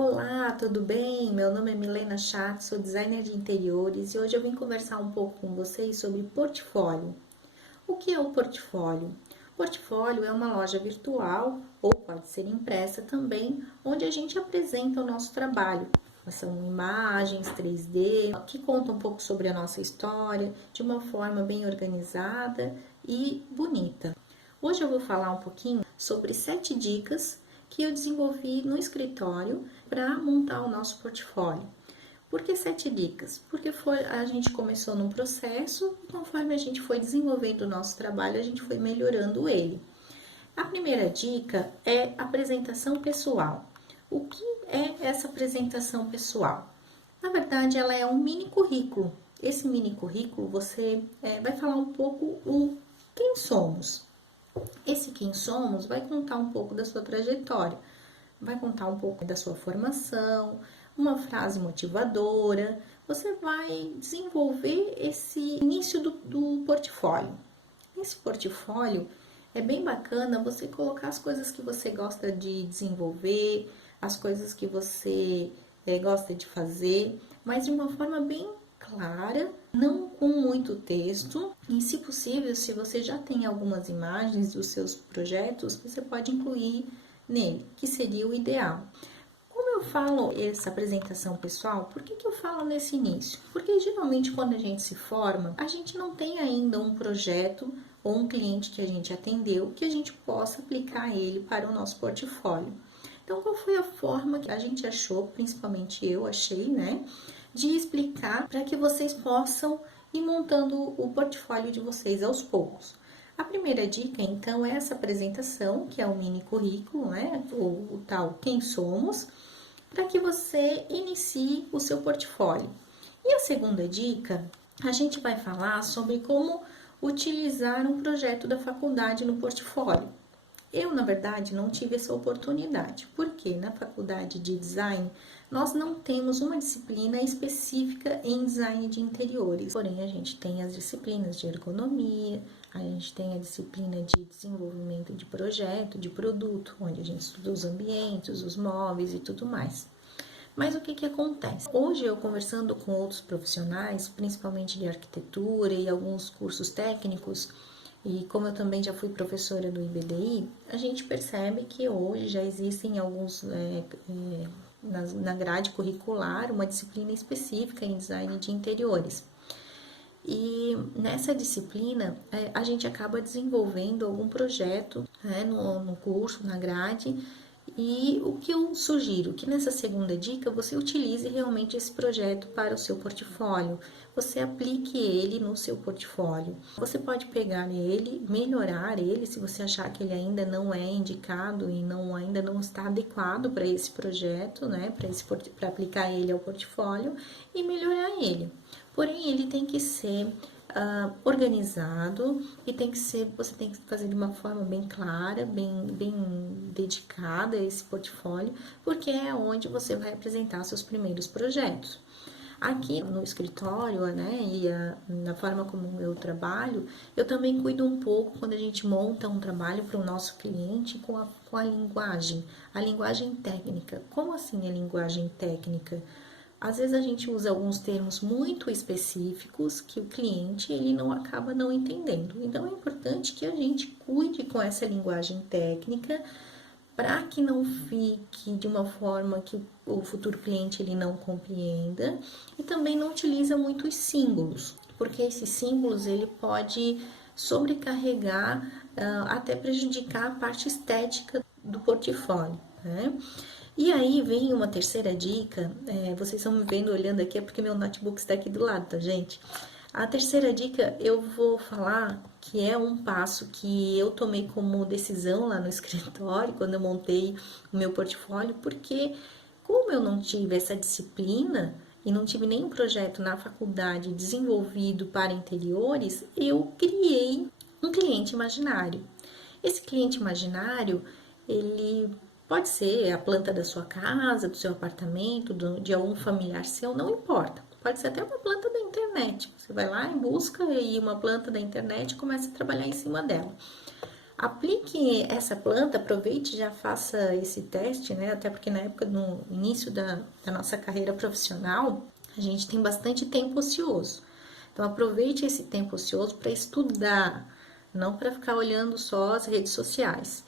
Olá, tudo bem? Meu nome é Milena Chat, sou designer de interiores e hoje eu vim conversar um pouco com vocês sobre portfólio. O que é o portfólio? Portfólio é uma loja virtual ou pode ser impressa também, onde a gente apresenta o nosso trabalho. São imagens 3D que contam um pouco sobre a nossa história de uma forma bem organizada e bonita. Hoje eu vou falar um pouquinho sobre 7 dicas que eu desenvolvi no escritório para montar o nosso portfólio. Por que 7 dicas? Porque a gente começou num processo e conforme a gente foi desenvolvendo o nosso trabalho, a gente foi melhorando ele. A primeira dica é apresentação pessoal. O que é essa apresentação pessoal? Na verdade, ela é um mini currículo. Esse mini currículo você vai falar um pouco o quem somos. Esse quem somos vai contar um pouco da sua trajetória, vai contar um pouco da sua formação, uma frase motivadora. Você vai desenvolver esse início do portfólio. Esse portfólio é bem bacana você colocar as coisas que você gosta de desenvolver, as coisas que você gosta de fazer, mas de uma forma bem clara, não com muito texto. E, se possível, se você já tem algumas imagens dos seus projetos, você pode incluir nele, que seria o ideal. Como eu falo essa apresentação pessoal, por que eu falo nesse início? Porque geralmente quando a gente se forma, a gente não tem ainda um projeto ou um cliente que a gente atendeu que a gente possa aplicar ele para o nosso portfólio. Então, qual foi a forma que a gente achou, principalmente eu achei, né, de explicar para que vocês possam ir montando o portfólio de vocês aos poucos? A primeira dica, então, é essa apresentação, que é o mini currículo, né, o tal Quem Somos, para que você inicie o seu portfólio. E a segunda dica, a gente vai falar sobre como utilizar um projeto da faculdade no portfólio. Eu, na verdade, não tive essa oportunidade, porque na faculdade de design nós não temos uma disciplina específica em design de interiores. Porém, a gente tem as disciplinas de ergonomia, a gente tem a disciplina de desenvolvimento de projeto, de produto, onde a gente estuda os ambientes, os móveis e tudo mais. Mas o que acontece? Hoje, eu conversando com outros profissionais, principalmente de arquitetura e alguns cursos técnicos, e como eu também já fui professora do IBDI, a gente percebe que hoje já existem alguns, na grade curricular, uma disciplina específica em design de interiores. E nessa disciplina, a gente acaba desenvolvendo algum projeto, né, no curso, na grade. E o que eu sugiro? Que nessa segunda dica você utilize realmente esse projeto para o seu portfólio. Você aplique ele no seu portfólio. Você pode pegar ele, melhorar ele, se você achar que ele ainda não é indicado e ainda não está adequado para esse projeto, né? Para aplicar ele ao portfólio e melhorar ele. Porém, ele tem que ser organizado e você tem que fazer de uma forma bem clara, bem dedicada a esse portfólio, porque é onde você vai apresentar seus primeiros projetos. Aqui no escritório, né, na forma como eu trabalho, eu também cuido um pouco quando a gente monta um trabalho para o nosso cliente com a linguagem técnica. Como assim a linguagem técnica? Às vezes a gente usa alguns termos muito específicos que o cliente ele não acaba não entendendo. Então é importante que a gente cuide com essa linguagem técnica para que não fique de uma forma que o futuro cliente ele não compreenda, e também não utiliza muitos símbolos, porque esses símbolos ele pode sobrecarregar, até prejudicar a parte estética do portfólio, né? E aí vem uma terceira dica, vocês estão me vendo olhando aqui, é porque meu notebook está aqui do lado, tá, gente? A terceira dica eu vou falar que é um passo que eu tomei como decisão lá no escritório, quando eu montei o meu portfólio, porque como eu não tive essa disciplina e não tive nenhum projeto na faculdade desenvolvido para interiores, eu criei um cliente imaginário. Esse cliente imaginário, ele pode ser a planta da sua casa, do seu apartamento, de algum familiar seu, não importa. Pode ser até uma planta da internet. Você vai lá e busca aí uma planta da internet e começa a trabalhar em cima dela. Aplique essa planta, aproveite e já faça esse teste, né? Até porque na época, no início da nossa carreira profissional, a gente tem bastante tempo ocioso. Então, aproveite esse tempo ocioso para estudar, não para ficar olhando só as redes sociais.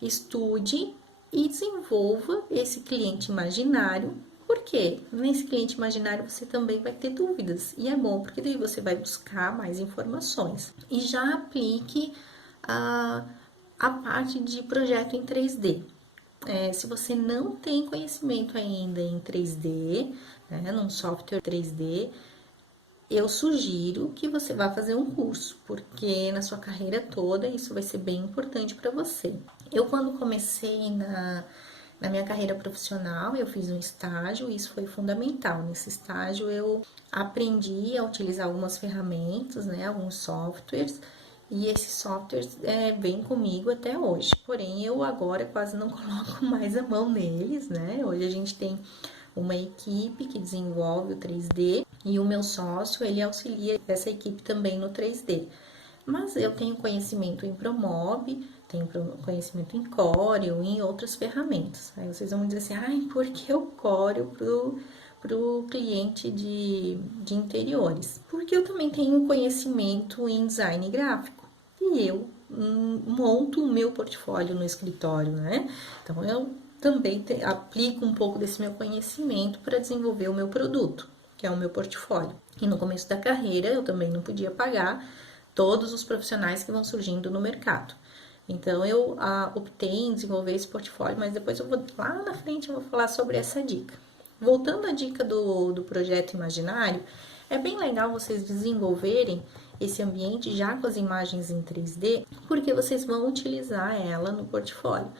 Estude e desenvolva esse cliente imaginário. Por quê? Nesse cliente imaginário você também vai ter dúvidas. E é bom, porque daí você vai buscar mais informações. E já aplique a parte de projeto em 3D. Se você não tem conhecimento ainda em 3D, né, num software 3D, eu sugiro que você vá fazer um curso, porque na sua carreira toda isso vai ser bem importante para você. Eu, quando comecei na minha carreira profissional, eu fiz um estágio e isso foi fundamental. Nesse estágio, eu aprendi a utilizar algumas ferramentas, né, alguns softwares, e esses softwares vêm comigo até hoje. Porém, eu agora quase não coloco mais a mão neles, né? Hoje a gente tem uma equipe que desenvolve o 3D e o meu sócio, ele auxilia essa equipe também no 3D. Mas eu tenho conhecimento em Promob, tenho conhecimento em Corel e em outras ferramentas. Aí vocês vão dizer assim, ai, por que o Corel para o cliente de interiores? Porque eu também tenho conhecimento em design gráfico e eu monto o meu portfólio no escritório, né? Então, eu também aplico um pouco desse meu conhecimento para desenvolver o meu produto, que é o meu portfólio. E no começo da carreira, eu também não podia pagar todos os profissionais que vão surgindo no mercado. Então, eu optei em desenvolver esse portfólio, mas depois eu vou, lá na frente, eu vou falar sobre essa dica. Voltando à dica do projeto imaginário, é bem legal vocês desenvolverem esse ambiente já com as imagens em 3D, porque vocês vão utilizar ela no portfólio.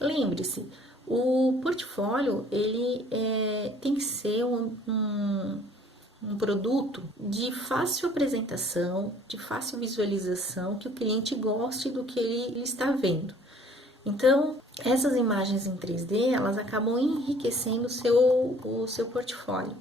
Lembre-se, o portfólio, ele tem que ser um produto de fácil apresentação, de fácil visualização, que o cliente goste do que ele está vendo. Então, essas imagens em 3D, elas acabam enriquecendo o seu portfólio.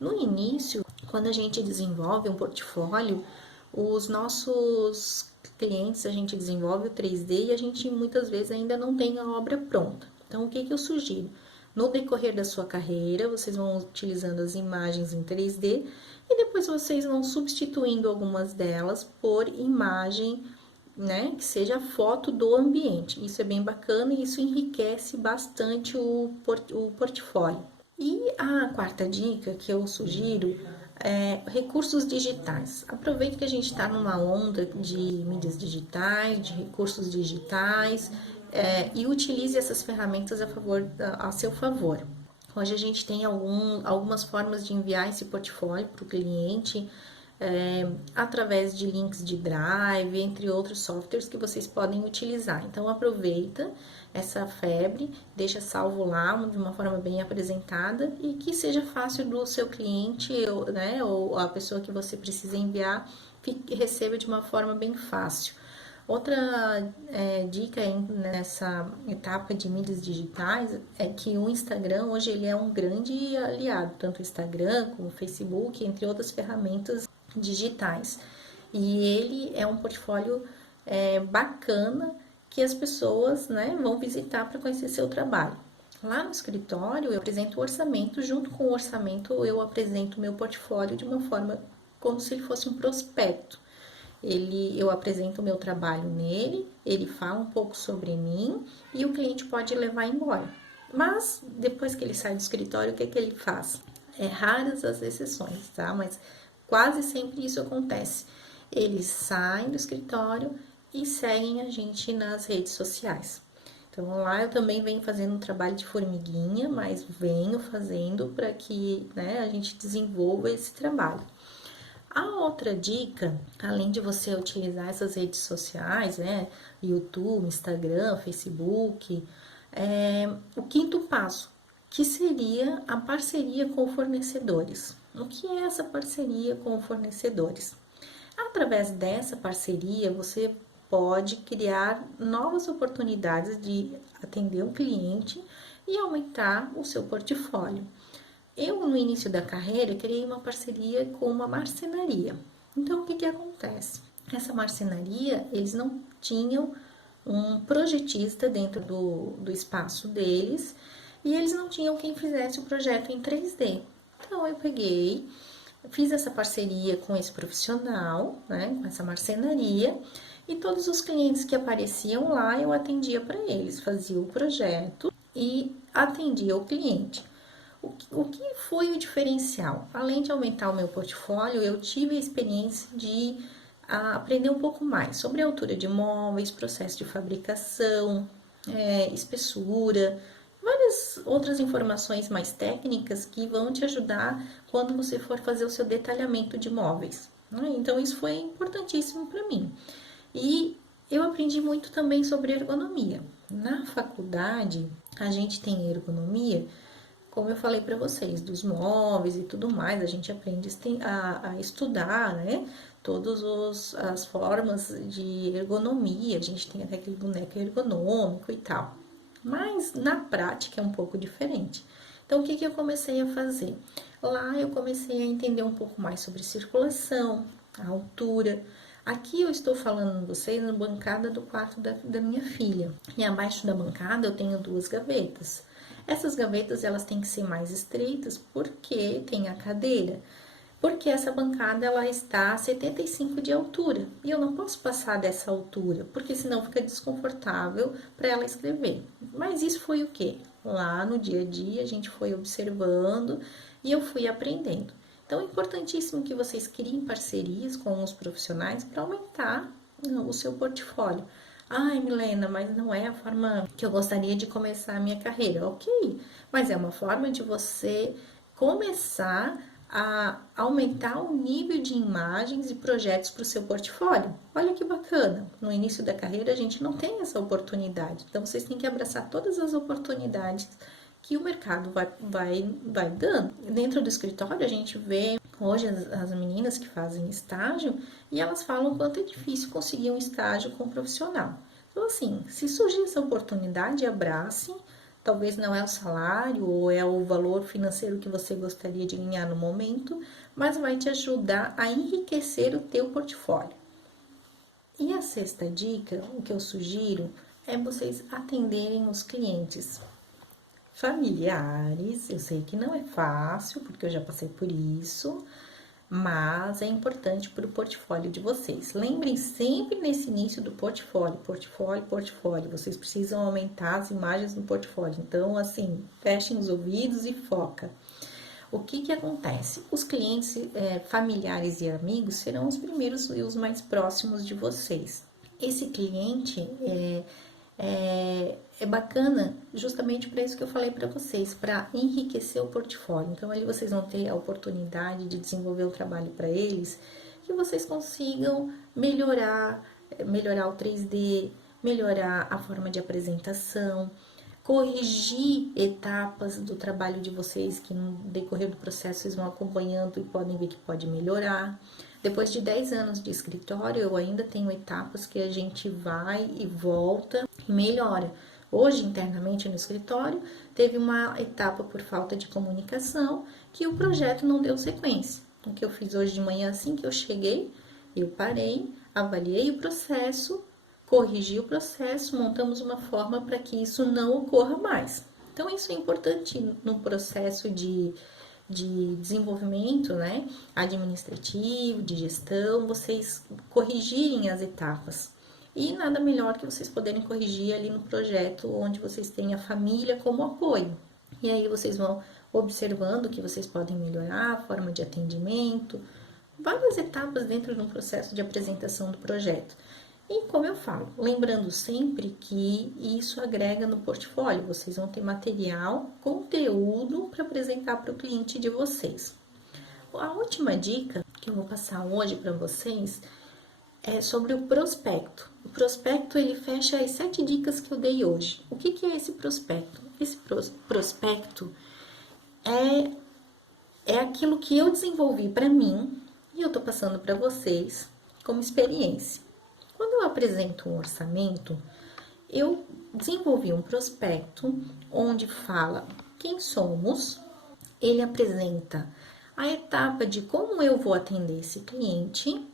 No início, quando a gente desenvolve um portfólio, os nossos clientes, a gente desenvolve o 3D e a gente muitas vezes ainda não tem a obra pronta. Então, o que eu sugiro? No decorrer da sua carreira, vocês vão utilizando as imagens em 3D e depois vocês vão substituindo algumas delas por imagem, né, que seja foto do ambiente. Isso é bem bacana e isso enriquece bastante o portfólio. E a quarta dica que eu sugiro é recursos digitais. Aproveite que a gente está numa onda de mídias digitais, de recursos digitais, e utilize essas ferramentas a seu favor. Hoje a gente tem algumas formas de enviar esse portfólio para o cliente, através de links de Drive, entre outros softwares que vocês podem utilizar. Então, aproveita essa febre, deixa salvo lá de uma forma bem apresentada e que seja fácil do seu cliente, né, ou a pessoa que você precisa enviar, receba de uma forma bem fácil. Outra dica nessa etapa de mídias digitais é que o Instagram hoje ele é um grande aliado, tanto o Instagram como o Facebook, entre outras ferramentas digitais. E ele é um portfólio bacana que as pessoas, né, vão visitar para conhecer seu trabalho. Lá no escritório eu apresento o orçamento, junto com o orçamento eu apresento o meu portfólio de uma forma como se ele fosse um prospecto. Eu apresento o meu trabalho nele, ele fala um pouco sobre mim e o cliente pode levar embora. Mas depois que ele sai do escritório, o que ele faz? É raras as exceções, tá? Mas quase sempre isso acontece. Eles saem do escritório e seguem a gente nas redes sociais. Então lá eu também venho fazendo um trabalho de formiguinha, mas venho fazendo para que, né, a gente desenvolva esse trabalho. A outra dica, além de você utilizar essas redes sociais, né, YouTube, Instagram, Facebook, o quinto passo, que seria a parceria com fornecedores. O que é essa parceria com fornecedores? Através dessa parceria, você pode criar novas oportunidades de atender o cliente e aumentar o seu portfólio. Eu, no início da carreira, criei uma parceria com uma marcenaria. Então, o que acontece? Essa marcenaria, eles não tinham um projetista dentro do espaço deles e eles não tinham quem fizesse o projeto em 3D. Então eu peguei, fiz essa parceria com esse profissional, né, com essa marcenaria, e todos os clientes que apareciam lá eu atendia para eles, fazia o projeto e atendia o cliente. O que foi o diferencial? Além de aumentar o meu portfólio, eu tive a experiência de aprender um pouco mais sobre a altura de móveis, processo de fabricação, espessura, várias outras informações mais técnicas que vão te ajudar quando você for fazer o seu detalhamento de móveis, né? Então, isso foi importantíssimo para mim. E eu aprendi muito também sobre ergonomia. Na faculdade, a gente tem ergonomia, como eu falei para vocês, dos móveis e tudo mais, a gente aprende a estudar, né? Todas as formas de ergonomia, a gente tem até aquele boneco ergonômico e tal. Mas na prática é um pouco diferente. Então, o que eu comecei a fazer? Lá eu comecei a entender um pouco mais sobre circulação, a altura. Aqui eu estou falando com vocês na bancada do quarto da minha filha. E abaixo da bancada eu tenho 2 gavetas. Essas gavetas elas têm que ser mais estreitas porque tem a cadeira. Porque essa bancada ela está a 75 de altura e eu não posso passar dessa altura, porque senão fica desconfortável para ela escrever. Mas isso foi o quê? Lá no dia a dia a gente foi observando e eu fui aprendendo. Então é importantíssimo que vocês criem parcerias com os profissionais para aumentar o seu portfólio. Ai, Milena, mas não é a forma que eu gostaria de começar a minha carreira. Ok, mas é uma forma de você começar a aumentar o nível de imagens e projetos para o seu portfólio. Olha que bacana! No início da carreira a gente não tem essa oportunidade, então vocês têm que abraçar todas as oportunidades que o mercado vai dando. Dentro do escritório a gente vê hoje as meninas que fazem estágio e elas falam o quanto é difícil conseguir um estágio com um profissional. Então assim, se surgir essa oportunidade, abrace. Talvez não é o salário ou é o valor financeiro que você gostaria de ganhar no momento, mas vai te ajudar a enriquecer o teu portfólio. E a 6ª dica, o que eu sugiro, é vocês atenderem os clientes familiares. Eu sei que não é fácil, porque eu já passei por isso, mas é importante para o portfólio de vocês. Lembrem sempre nesse início do portfólio, portfólio. Vocês precisam aumentar as imagens no portfólio. Então, assim, fechem os ouvidos e foca. O que acontece? Os clientes familiares e amigos serão os primeiros e os mais próximos de vocês. Esse cliente é bacana justamente para isso que eu falei para vocês, para enriquecer o portfólio. Então, ali vocês vão ter a oportunidade de desenvolver o trabalho para eles, que vocês consigam melhorar o 3D, melhorar a forma de apresentação, corrigir etapas do trabalho de vocês que no decorrer do processo vocês vão acompanhando e podem ver que pode melhorar. Depois de 10 anos de escritório, eu ainda tenho etapas que a gente vai e volta e melhora. Hoje, internamente no escritório, teve uma etapa por falta de comunicação que o projeto não deu sequência. O que eu fiz hoje de manhã, assim que eu cheguei, eu parei, avaliei o processo, corrigi o processo, montamos uma forma para que isso não ocorra mais. Então, isso é importante no processo de desenvolvimento, né, administrativo, de gestão, vocês corrigirem as etapas. E nada melhor que vocês poderem corrigir ali no projeto onde vocês têm a família como apoio. E aí vocês vão observando que vocês podem melhorar a forma de atendimento, várias etapas dentro de um processo de apresentação do projeto. E como eu falo, lembrando sempre que isso agrega no portfólio, vocês vão ter material, conteúdo para apresentar para o cliente de vocês. A última dica que eu vou passar hoje para vocês é sobre o prospecto. O prospecto ele fecha as 7 dicas que eu dei hoje. O que é esse prospecto? Esse prospecto é aquilo que eu desenvolvi para mim e eu estou passando para vocês como experiência. Quando eu apresento um orçamento, eu desenvolvi um prospecto onde fala quem somos, ele apresenta a etapa de como eu vou atender esse cliente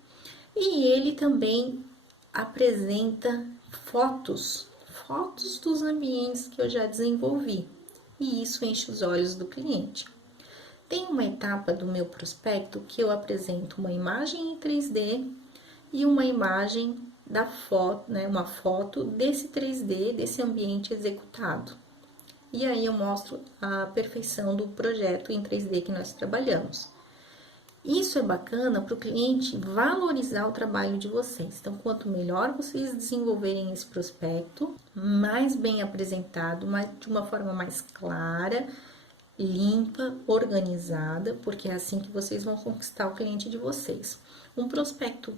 e ele também apresenta fotos dos ambientes que eu já desenvolvi. E isso enche os olhos do cliente. Tem uma etapa do meu prospecto que eu apresento uma imagem em 3D e uma imagem da foto, né, uma foto desse 3D, desse ambiente executado. E aí eu mostro a perfeição do projeto em 3D que nós trabalhamos. Isso é bacana para o cliente valorizar o trabalho de vocês. Então, quanto melhor vocês desenvolverem esse prospecto, mais bem apresentado, de uma forma mais clara, limpa, organizada, porque é assim que vocês vão conquistar o cliente de vocês. Um prospecto,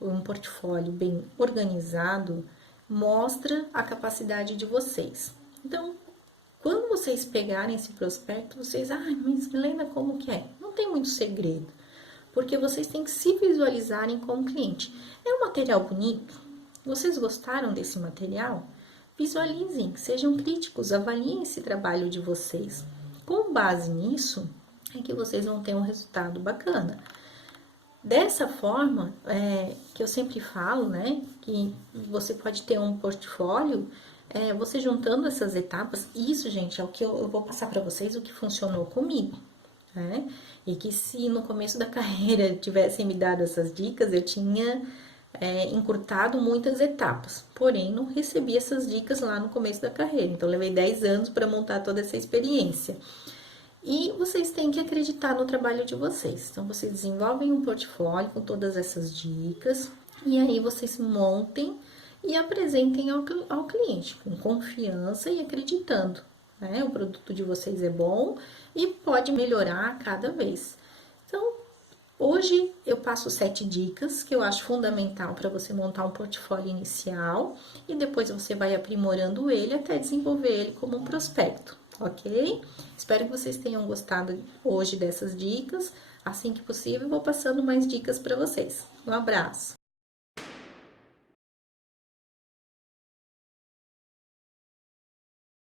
um portfólio bem organizado, mostra a capacidade de vocês. Então, quando vocês pegarem esse prospecto, vocês, mas Milena, como que é? Não tem muito segredo, porque vocês têm que se visualizarem como cliente. É um material bonito? Vocês gostaram desse material? Visualizem, sejam críticos, avaliem esse trabalho de vocês. Com base nisso, é que vocês vão ter um resultado bacana. Dessa forma, que eu sempre falo, né, que você pode ter um portfólio, você juntando essas etapas, isso, gente, é o que eu vou passar para vocês, o que funcionou comigo, né? E que se no começo da carreira tivessem me dado essas dicas, eu tinha encurtado muitas etapas, porém não recebi essas dicas lá no começo da carreira, então levei 10 anos para montar toda essa experiência. E vocês têm que acreditar no trabalho de vocês. Então, vocês desenvolvem um portfólio com todas essas dicas e aí vocês montem e apresentem ao cliente com confiança e acreditando, né? O produto de vocês é bom e pode melhorar a cada vez. Então, hoje eu passo 7 dicas que eu acho fundamental para você montar um portfólio inicial e depois você vai aprimorando ele até desenvolver ele como um prospecto, ok? Espero que vocês tenham gostado hoje dessas dicas. Assim que possível, eu vou passando mais dicas para vocês. Um abraço!